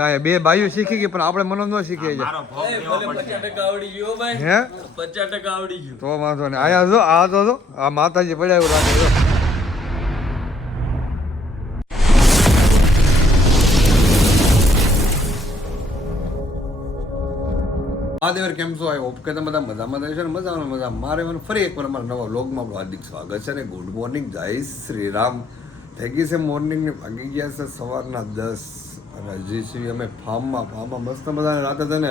કાંઈ બે બાયું શીખી ગઈ પણ આપણે મનો ન શીખીએ છે. મારો ભોગ દેવો પડશે. 50% આવડી ગયું ભાઈ. હે 50% આવડી ગયું. તો વાંધો નહીં. આયા જો આ તો આ માતાજી પડ્યા એવું લાગે છે. મહાદેવર કેમ છો? આઈ હોપ કે તમે બધા મજામાં થાય છે ને મજા મારે મને ફરી એકવાર અમારા નવા વ્લોગમાં આપણું હાર્દિક સ્વાગત છે ને ગુડ મોર્નિંગ જય શ્રી રામ. થઈ ગઈ છે મોર્નિંગની વાગી ગયા છે સવારના 10 અને હજી સુધી અમે ફાર્મમાં મસ્ત મજાને રાતે છે ને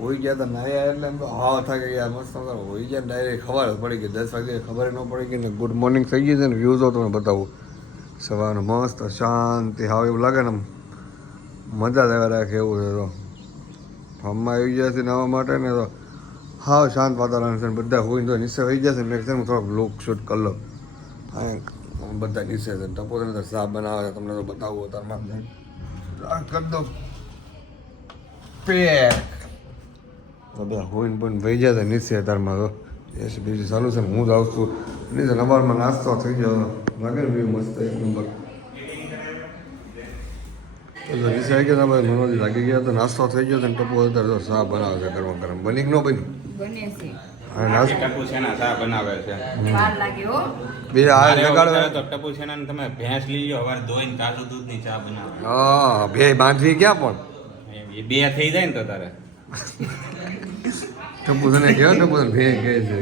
હોઈ ગયા હતા નાયા એટલે એમ તો હા થાકી ગયા મસ્ત મજા હોઈ ગયા ડાયરેક્ટ ખબર જ પડી ગઈ 10 વાગે ખબર ન પડી ગઈ ને ગુડ મોર્નિંગ થઈ ગઈ છે ને વ્યૂઝો તમને બતાવું સવારનું મસ્ત શાંતિ હાવ એવું લાગે ને મજા જ આવ્યા રાખે એવું છે. તો ફાર્મમાં આવી ગયા છે નવા માટે ને તો હાવ શાંત વાતાવરણ છે બધા હોય તો નીચે હોઈ જશે મેં કીધું થોડોક લુક શૂટ કરી લો. બધા નીચે છે ટપો તો સાફ બનાવે છે તમને તો બતાવું તારમાં કરી દો પેક તો બધા હોઈને પણ વહી જશે નીચે તારમાં તો એ બીજું ચાલુ છે ને હું જ આવું છું નીચે નવારમાં નાસ્તો થઈ ગયો લાગે ને બી મસ્ત એક નંબર. નીચે આવી ગયા બધા મનોજી લાગી ગયા તો નાસ્તો થઈ ગયો ને ટપુ અત્યારે તો ચા બનાવે છે ગરમ ગરમ બની ન બન્યું બને છે. અને નાસ્તો ટપુ સેના ચા બનાવે છે. વાર લાગે હો. બીજા આ લગાડો તો ટપુ સેના ને તમે ભેંસ લઈ લો હવારે ધોઈને તાજું દૂધની ચા બનાવે. હા બે બાંધવી ક્યાં પણ એ બે થઈ જાય ને તો તારે ટપુ તને કહેવાય ટપુ તને ભેં કહે છે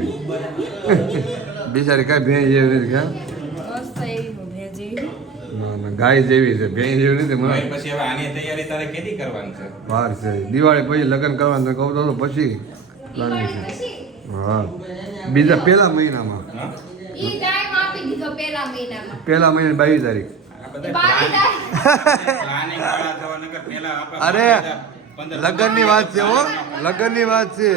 બિચારી કાંઈ ભેં જેવી નથી ક્યાં મસ્ત એવી ભેજી. ના ના ગાય જેવી છે ભેં જેવી નથી મને પછી હવે આની તૈયારી તારે કેદી કરવાની છે? વાર છે દિવાળી પછી લગ્ન કરવાનું કહું તો પછી પ્લાનિંગ છે. હા બીજા પહેલા મહિનામાં ઈ ટાઈમ આપી દીધો પહેલા મહિનામાં. પહેલા મહિના 22 તારીખ. આ બધા પ્લાનિંગ વાળા થવા નકર પહેલા આપણે અરે લગ્નની વાત છે હો લગ્નની વાત છે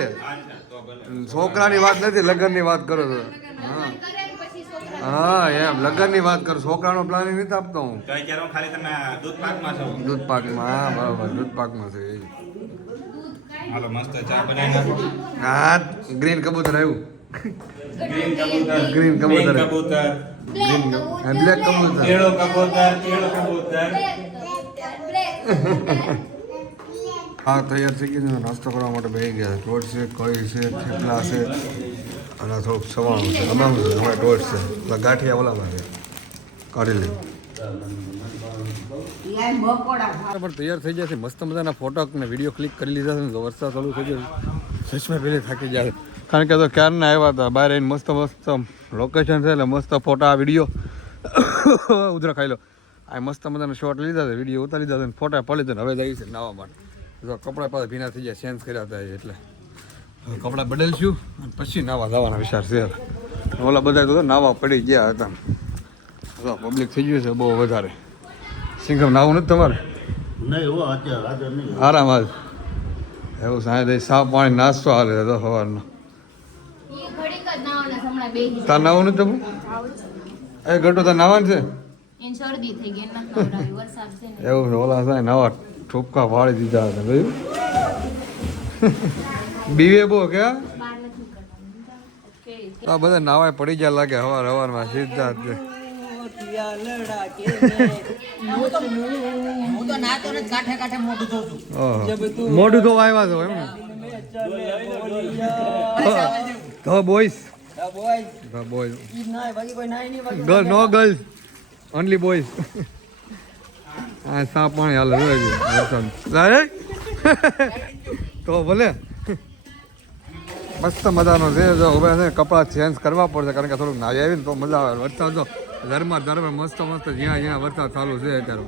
તો ભલે છોકરાની વાત નથી લગ્નની વાત કરો છો. હા કરે પછી છોકરા હા એમ લગ્નની વાત કરો છોકરાનો પ્લાનિંગ નથી આપતો હું તો અત્યારે હું ખાલી તમે દૂધ પાકમાં છો. દૂધ પાકમાં હા બરાબર દૂધ પાકમાં છે એ. હાલો મસ્ત ચા બનાવી નાખો. હા ગ્રીન કબૂતર આવ્યું ગ્રીન કબૂતર ગ્રીન કબૂતર કબૂતર બ્લેક કબૂતર કેળો કબૂતર કેળો કબૂતર. હા તૈયાર થઈ ગયું છે નાસ્તો કરવા માટે બેસી ગયા ટોટ છે કઢી છે થેપલા છે અને થોડુંક સવાણું છે અમારું છે અમારે ટોટ છે એટલે ગાંઠિયા ઓલામાં છે કાઢી લઈ લાઈ બકોડા પણ તૈયાર થઈ જાય છે મસ્ત મજાના ફોટો અને વિડીયો ક્લિક કરી લીધા છે તો વરસાદ ચાલુ થઈ ગયો સચમાં પહેલે થાકી જાય કારણ કે તો ક્યારના આવ્યા હતા બહાર આવીને મસ્ત મસ્ત લોકેશન છે એટલે મસ્ત ફોટા વિડીયો ઉધરા ખાઈ લો આ મસ્ત મજાના શોટ લીધા છે વિડીયો ઉતારી દીધા છે ફોટા પડી દે હવે જાય છે નાવા માટે તો કપડાં પાસે ભીના થઈ જાય ચેન્જ કર્યા હતા એટલે હવે કપડાં બદલશું અને પછી નાવા જવાના વિચાર છે ઓલા બધા તો નાવા પડી ગયા હતા પબ્લિક થઈ ગયું છે બહુ વધારે. સિંગમ નાવું નથી તમારે આરામ હાલ એવું સાંજે સાફ પાણી નાસ્તો હાલે તો સવારનો ઈ ઘડીક જ નાવાના હમણાં બેહી તાર નાવું નથી તમે એ ગટો તાર નાવાનું છે એન શરદી થઈ ગઈ એના નવરાવી વરસાદ છે ને એવું છે ઓલા સાંજે નવા ઠોપકા વાળી દીધા હતા જોયું બીવે બહુ કે બાર નથી કરતા કે આ બધા નાવાય પડી ગયા લાગે હવારમાં સીધા જ હું તો નાતો ને કાંઠે કાંઠે મોઢું ધોઉં છું. મોઢું તો આવ્યા છો એમ ને તો બોಯ್સ ધ બોયઝ ગર્લ નો ગર્લ્સ ઓનલી બોયઝ હા સાપ પાણી હાલે જોઈએ તો ભલે મસ્ત મજાનો છે જો હવે છે કપડાં ચેન્જ કરવા પડશે કારણ કે થોડુંક નાઈ આવીને તો મજા આવે વરસાદ તો ધરમાં મસ્ત જ્યાં જ્યાં વરસાદ ચાલુ છે અત્યારે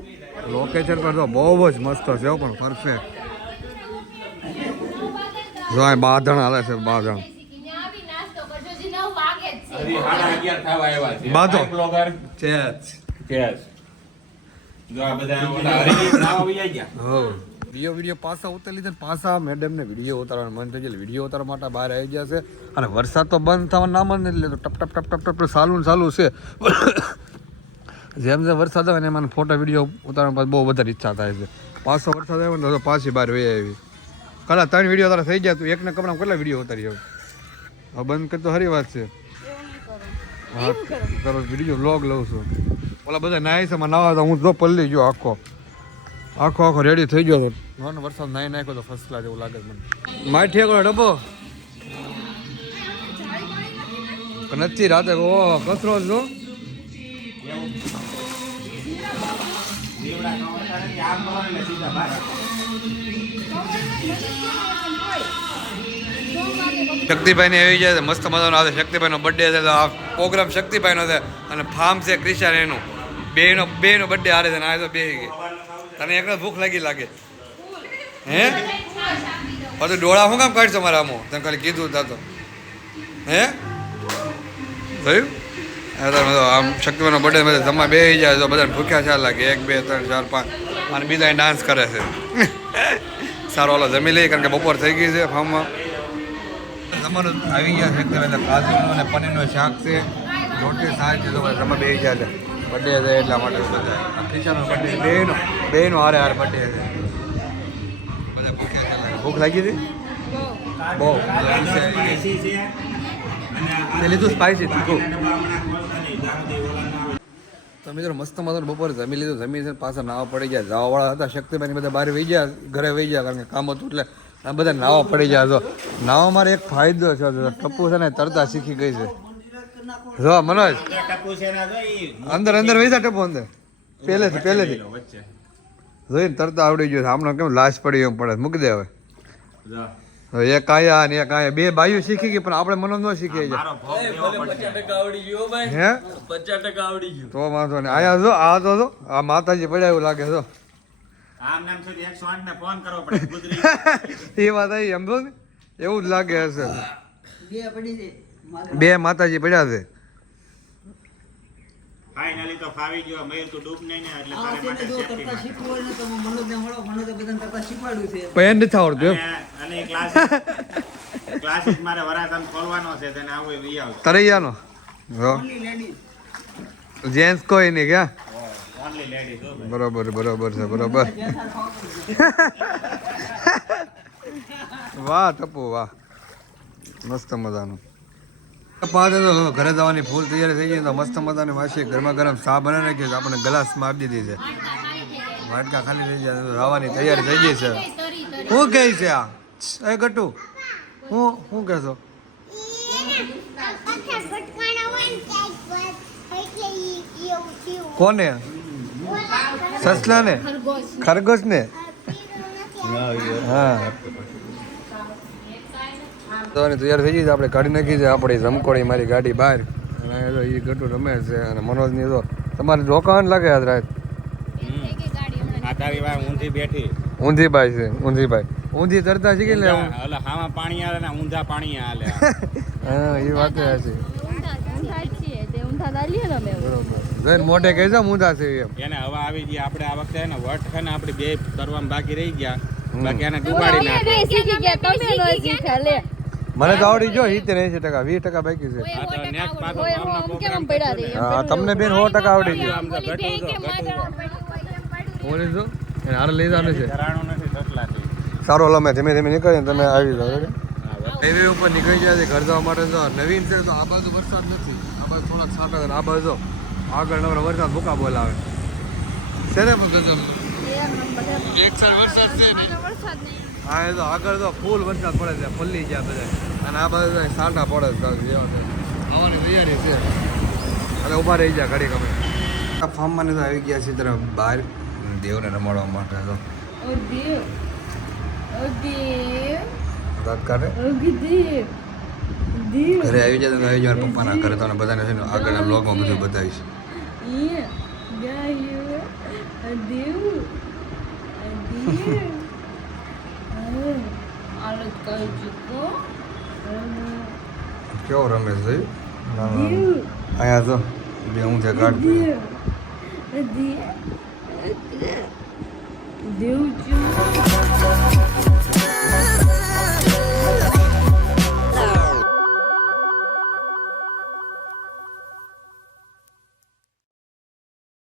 લોકેશન પર તો બહુ જ મસ્ત છે પણ પરફેક્ટ જો આ બાંધણ હાલે છે બાંધણ આવી નાસ્તો કરજો જે 9 વાગે જ છે હજી 11:30 થવા આવ્યા છે. બાંધો. બ્લોગર ચેચ કેસ જો આ બધા ઓલા હરીની નાવ આવી ગયા. હો વિડીયો પાછા ઉતારી લીધા ને પાછા મેડમને વિડીયો ઉતારવાનું મન થઈ ગયું વિડીયો ઉતારવા માટે બહાર આવી ગયા છે અને વરસાદ તો બંધ થવાનું નામ જ નથી લેતો ટપ ટપ ટપ ટપ ટપ ચાલુ છે જેમ જેમ વરસાદ આવે ને એમાં ફોટો વિડીયો ઉતારવા બહુ વધારે ઈચ્છા થાય છે પાછો વરસાદ આવ્યો ને તો પાછી બહાર વહી આવી કલા 3 વિડીયો તારા થઈ ગયા તું એકને કપડામાં કેટલા વિડીયો ઉતારી હવે બંધ કરતો સારી વાત છે હા કરો વિડીયો વ્લોગ લઉં છું ઓલા બધા નાય છે નાવા તો હું જો પલ્લી ગયો આખો આખો રેડી થઈ ગયો હતો નોન વરસાદ નાઈ નાખ્યો તો ફર્સ્ટ ક્લાસ એવું લાગે છે મને માઠી એકલો ડબ્બો નથી રાતે ઓ કચરો જો શક્તિભાઈ ને આવી જાય મસ્ત મજાનો આવે શક્તિભાઈ નો બર્થડે છે તો આ પ્રોગ્રામ શક્તિભાઈ નો છે અને ફાર્મ છે ક્રિશા એનું બે નો બર્થડે હારે છે ને આ તો બે તને એકને ભૂખ લાગે હે બધું ડોળા શું કામ કાઢશો મારા આમો તને ખાલી કીધું તા તો હે થયું આમ શક્તિભાઈનો બર્થડે જમવા બે જાય તો બધાને ભૂખ્યા ચાલ લાગે 1 2 3 4 5 અને બીજા ડાન્સ કરે છે સારો ઓલો જમી લઈએ કારણ કે બપોર થઈ ગઈ છે ફાર્મમાં તમારું આવી ગયા શક્તિભાઈ કાજુનું અને પનીરનું શાક છે રોટી શાક છે તો તમે બે ગયા છે બર્થડે છે એટલા માટે બધા ખીચાનો બર્થડે બેનો હારે બર્થડે છે બધા ભૂખ્યા ચાલ લાગે ભૂખ લાગી હતી બહુ લીધું સ્પાઈસી તીખું તો મિત્રો મસ્ત મજાનું બપોરે જમી લીધું જમી છે પાછા નાવા પડી ગયા જવાવાળા હતા શક્તિભાઈ બધા બહાર વહી ગયા ઘરે વહી ગયા કારણ કે કામ હતું એટલે આ બધા નાવા પડી ગયા તો નાવા મારે એક ફાયદો છે ટપ્પુ છે ને તરતા શીખી ગઈ છે જો મનોજ અંદર વહી જા ટપ્પુ અંદર પહેલેથી જોઈને તરતા આવડી ગયું હમણાં કેમ લાશ પડી એમ પડે મૂકી દે હવે એક આયા ને એક આયા બે બાયું શીખી ગઈ પણ આપણે મનો ન શીખી જાય 50% આવડી ગયો ભાઈ હે 50% આવડી ગયું તો વાંધો ને આયા જો આ તો આ માતાજી પડ્યા એવું લાગે છે આમ નામ છે 108 ને ફોન કરવો પડે ગુજરી એ વાત આવી એમ તો એવું જ લાગે હશે બે પડી છે બે માતાજી પડ્યા છે ફાઇનલી તો ફાવી ગયો મયુર તું ડૂબ નહીં ને એટલે આ તારે છે માટે ને જો safety કરતા માટે. શીખવું હોય ને તો મનોજને મળો મનોજે બધાને કરતા શીખવાડ્યું છે પણ નથી આવડતું એમ અને ક્લાસીસ મારે વરાસન ખોલવાનો છે તેને આવું એ વી આવશે તરૈયાનો જો ઓનલી લેડીઝ જેન્ટ્સ કોઈ નહીં ક્યાં ઓનલી લેડીઝ હો ભાઈ. બરોબર છે બરોબર વાહ ટપ્પુ વાહ મસ્ત મજાનું પાંચે તો ઘરે જવાની ફૂલ તૈયારી થઈ ગઈ તો મસ્ત મજાની વાસી ગરમા ગરમ ચા બનાવી નાખી આપણે ગ્લાસમાં આપી દીધી છે વાટકા ખાલી થઈ જાય રવાની તૈયારી થઈ ગઈ છે શું કહે છે આ એ ગટુ શું કહેશો કોને સસલા ને ખરગોશ ને હા તૈયાર થઈ ગઈ છે આપણે કાઢી નાખી છે આપણી રમકોડી મારી ગાડી બહાર અને એ ગટુ રમે છે અને મનોજની તો તમારે રોકાવાનું લાગે આજ રાત આ તારી વાય ઊંધી બેઠી ઊંધીભાઈ છે ઊંધી તરતા શીખી લે એટલે હામાં પાણી આવે ને ઊંધા પાણી હાલે હા એ વાત છે બરોબર મોઢે કહે છે ઊંધા છે એમ એને હવા આવી ગઈ આપણે આ વખતે ને વટ છે ને આપણી બે કરવામાં બાકી રહી ગયા બાકી એને ડુબાડી નાખે મને તો આવડી જો 70-80% 20% બાકી છે આ તો next પાછો ભાવનો program હા તમને બેન 100% આવડી ગયું આમ તો ઘટું બોલી છો હારે લઈ જવાનું છે ઘરાણું નથી સસલાથી સારો લમે ધીમે ધીમે નીકળીને તમે આવી જાઓ હાઈવે ઉપર નીકળી જાય છે ઘર જવા માટે તો નવીન છે તો આ બાજુ વરસાદ નથી આ બાજુ થોડાક છાંટા છે આ બાજુ આગળ નવરા વરસાદ ભૂકા બોલાવે છે ને એક સાર વરસાદ છે ને હા એ તો આગળ તો ફૂલ વરસાદ પડે છે પલ્લી ગયા બધા અને આ બાજુ છાંટા પડે છે આવવાની તૈયારી છે એટલે ઊભા રહી જાય ઘડી ગમે આ ફાર્મમાં તો આવી ગયા છે તરફ બહાર દેવને રમાડવા માટે તો ઘરે આવી જાય તો આવી જાય પપ્પાના ઘરે તો બધાને છે ને આગળના બ્લોગમાં બધું બતાવીશ કેવો રમેશ ભાઈ અહીંયા તો બે હું ત્યાં ગાઢ દેવ